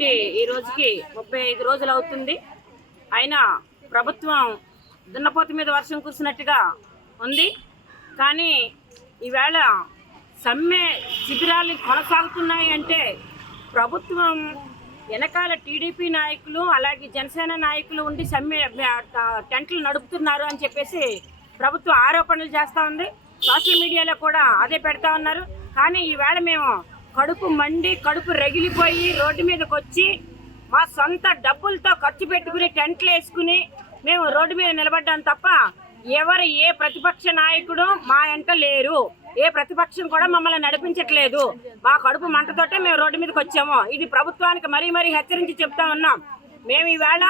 పెట్టి ఈ రోజుకి ముప్పై ఐదు రోజులు అవుతుంది. అయినా ప్రభుత్వం దున్నపోతు మీద వర్షం కురిసినట్టుగా ఉంది. కానీ ఈవేళ సమ్మె శిబిరాలు కొనసాగుతున్నాయి అంటే ప్రభుత్వం వెనకాల టీడీపీ నాయకులు అలాగే జనసేన నాయకులు ఉండి సమ్మె టెంట్లు నడుపుతున్నారు అని చెప్పేసి ప్రభుత్వం ఆరోపణలు చేస్తూ ఉంది. సోషల్ మీడియాలో కూడా అదే పెడతా ఉన్నారు. కానీ ఈవేళ మేము కడుపు మండి కడుపు రగిలిపోయి రోడ్డు మీదకి వచ్చి మా సొంత డబ్బులతో ఖర్చు పెట్టుకుని టెంట్లు వేసుకుని మేము రోడ్డు మీద నిలబడ్డాం తప్ప ఎవరు ఏ ప్రతిపక్ష నాయకుడు మా వెంట లేరు. ఏ ప్రతిపక్షం కూడా మమ్మల్ని నడిపించట్లేదు. మా కడుపు మంటతోటే మేము రోడ్డు మీదకి వచ్చాము ఇది ప్రభుత్వానికి మరీ మరీ హెచ్చరించి చెప్తా ఉన్నాం. మేము ఈవేళ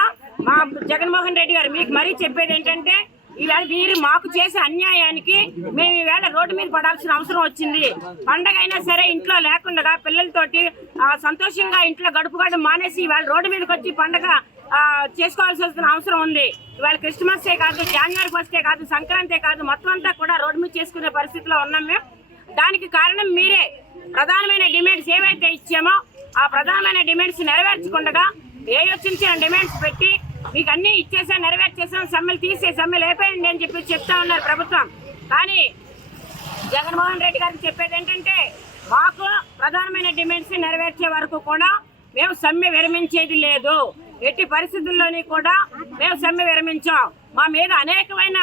మా జగన్మోహన్ రెడ్డి గారు మీకు మరీ చెప్పేది ఏంటంటే ఈవేళ మీరు మాకు చేసే అన్యాయానికి మేము ఈవేళ రోడ్డు మీద పడాల్సిన అవసరం వచ్చింది. పండగ అయినా సరే ఇంట్లో లేకుండా పిల్లలతోటి సంతోషంగా ఇంట్లో గడుపుకోవడం మానేసి ఈవేళ రోడ్డు మీదకి వచ్చి పండగ ఆ, చేసుకోవాల్సి వస్తున్న అవసరం ఉంది. ఇవాళ క్రిస్మసే కాదు జనవరి ఫస్టే కాదు సంక్రాంతి కాదు మొత్తం అంతా కూడా రోడ్డు మీద చేసుకునే పరిస్థితిలో ఉన్నాం మేము. దానికి కారణం మీరే. ప్రధానమైన డిమాండ్స్ ఏవైతే ఇచ్చామో ఆ ప్రధానమైన డిమాండ్స్ నెరవేర్చకుండా ఏ వచ్చిన డిమాండ్స్ పెట్టి మీకు అన్నీ ఇచ్చేసా నెరవేర్చేసాం సమ్మెలు తీసే సమ్మెలు అయిపోయింది అని చెప్పి చెప్తా ఉన్నారు ప్రభుత్వం. కానీ జగన్మోహన్ రెడ్డి గారికి చెప్పేది ఏంటంటే మాకు ప్రధానమైన డిమాండ్స్ నెరవేర్చే వరకు కూడా మేము సమ్మె విరమించేది లేదు. ఎట్టి పరిస్థితుల్లోని కూడా మేము సమ్మె విరమించాం. మా మీద అనేకమైన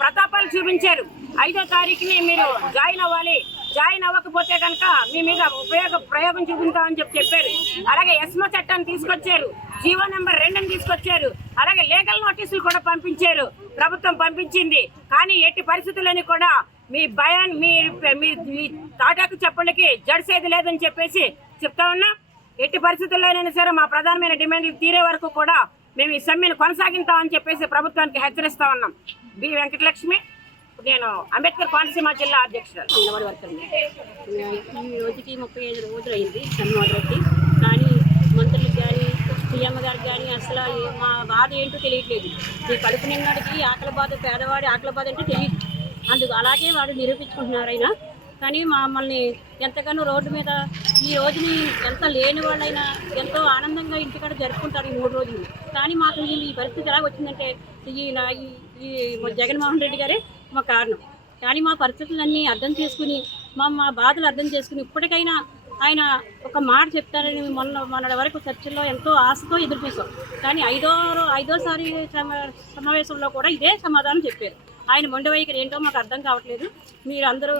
ప్రతాపాలు చూపించారు. ఐదో తారీఖుని మీరు జాయిన్ అవ్వాలి. జాయిన్ అవ్వకపోతే కనుక మీ మీద ఉపయోగ ప్రయోగం చూపించామని చెప్పి చెప్పారు. అలాగే ఎస్మో చట్టాన్ని తీసుకొచ్చారు. జీవో నెంబర్ రెండుని తీసుకొచ్చారు. అలాగే లీగల్ నోటీసులు కూడా పంపించారు. ప్రభుత్వం పంపించింది. కానీ ఎట్టి పరిస్థితుల్లోని కూడా మీ భయాన్ని మీ మీ మీ తాటాకు చెప్పలకి జడిసేది లేదని చెప్పేసి చెప్తా ఉన్నా. ఎట్టి పరిస్థితుల్లోనైనా సరే మా ప్రధానమైన డిమాండ్లు తీరే వరకు కూడా మేము ఈ సమ్మెను కొనసాగిస్తామని చెప్పేసి ప్రభుత్వానికి హెచ్చరిస్తా ఉన్నాం. బి వెంకటలక్ష్మి. నేను అంబేద్కర్ కోనసీమ జిల్లా అధ్యక్షురాలు. నిలబడి వర్కర్ని. ఈ రోజుకి ముప్పై ఐదు రోజులు అయింది మొదలెట్టి కానీ మంత్రులకు కానీ సీఎం గారికి కానీ అసలు మా బాధ ఏంటో తెలియట్లేదు. ఈ కడుపు నిన్నటికి ఆకలి బాధ పేదవాడి ఆకలి బాధ అంటే తెలియదు. అందుకు అలాగే వాడు నిరూపించుకుంటున్నారు అయినా కానీ మమ్మల్ని ఎంతగానో రోడ్డు మీద ఈ రోజుని ఎంత లేని వాళ్ళైనా ఎంతో ఆనందంగా ఇంటికాడ జరుపుకుంటారు ఈ మూడు రోజులు. కానీ మాకు ఈ పరిస్థితి ఎలా వచ్చిందంటే ఈ నా- ఈ- ఈ జగన్మోహన్ రెడ్డి గారే మా కారణం. కానీ మా పరిస్థితులన్నీ అర్థం చేసుకుని మా మా బాధలు అర్థం చేసుకుని ఇప్పటికైనా ఆయన ఒక మాట చెప్తారని మొన్న మొన్నటి వరకు చర్చల్లో ఎంతో ఆశతో ఎదురు చూసాం కానీ ఐదో ఐదోసారి సమావేశంలో కూడా ఇదే సమాధానం చెప్పారు. ఆయన మొండి వైఖరి ఏంటో మాకు అర్థం కావట్లేదు. మీరు అందరూ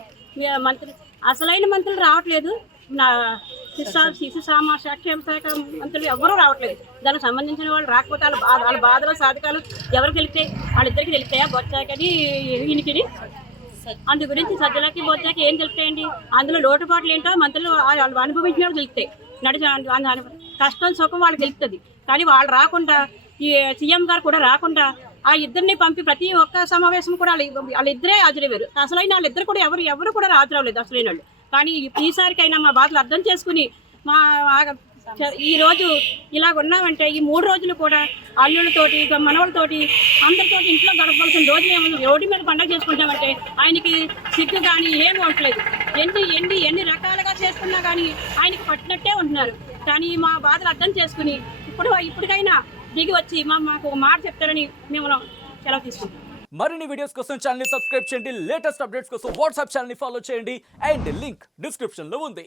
మంత్రి అసలైన మంత్రులు రావట్లేదు. నా శిశు శిశు సామా సంక్షేమ శాఖ మంత్రులు ఎవరూ రావట్లేదు. దానికి సంబంధించిన వాళ్ళు రాకపోతే వాళ్ళ బాధ వాళ్ళ బాధలు సాధకాలు ఎవరికి తెలిస్తాయి వాళ్ళిద్దరికి తెలుస్తాయా? బొచ్చాకని ఈయనకి అందు గురించి సజ్జలకి బొచ్చాకి ఏం తెలుస్తాయండి? అందులో లోటుపాట్లు ఏంటో మంత్రులు వాళ్ళు అనుభవించిన వాళ్ళు తెలుస్తాయి. నడిచ కష్టం సుఖం వాళ్ళకి తెలుస్తుంది కానీ వాళ్ళు రాకుండా ఈ సీఎం గారు కూడా రాకుండా ఆ ఇద్దరిని పంపి ప్రతి ఒక్క సమావేశం కూడా వాళ్ళిద్దరే హాజరయ్యారు. అసలైన వాళ్ళిద్దరు కూడా ఎవరు ఎవరు కూడా రాజరావలేదు అసలైన వాళ్ళు కానీ ఈసారికైనా మా బాధలు అర్థం చేసుకుని మా చ- ఈ రోజు ఇలాగ ఉన్నామంటే ఈ మూడు రోజులు కూడా అల్లుళ్ళతోటి మనవలతోటి అందరితోటి ఇంట్లో గడపవలసిన రోజు మేము రోడ్డు మీద పండగ చేసుకుంటామంటే ఆయనకి సిగ్గు కానీ ఏమి ఉండట్లేదు ఎన్ని ఎన్ని ఎన్ని రకాలుగా చేస్తున్నా కానీ ఆయనకి పట్టినట్టే ఉంటున్నారు. కానీ మా బాధలు అర్థం చేసుకుని ఇప్పుడు ఇప్పటికైనా దిగి వచ్చి మాకు ఒక మాట చెప్తారని మేము సెలవు తీసుకుంటాం మరిన్ని వీడియోస్ కోసం ఛానల్ని సబ్స్క్రైబ్ చేయండి. లేటెస్ట్ అప్డేట్స్ కోసం వాట్సాప్ ఛానల్ని ఫాలో చేయండి. అండ్ లింక్ డిస్క్రిప్షన్లో ఉంది.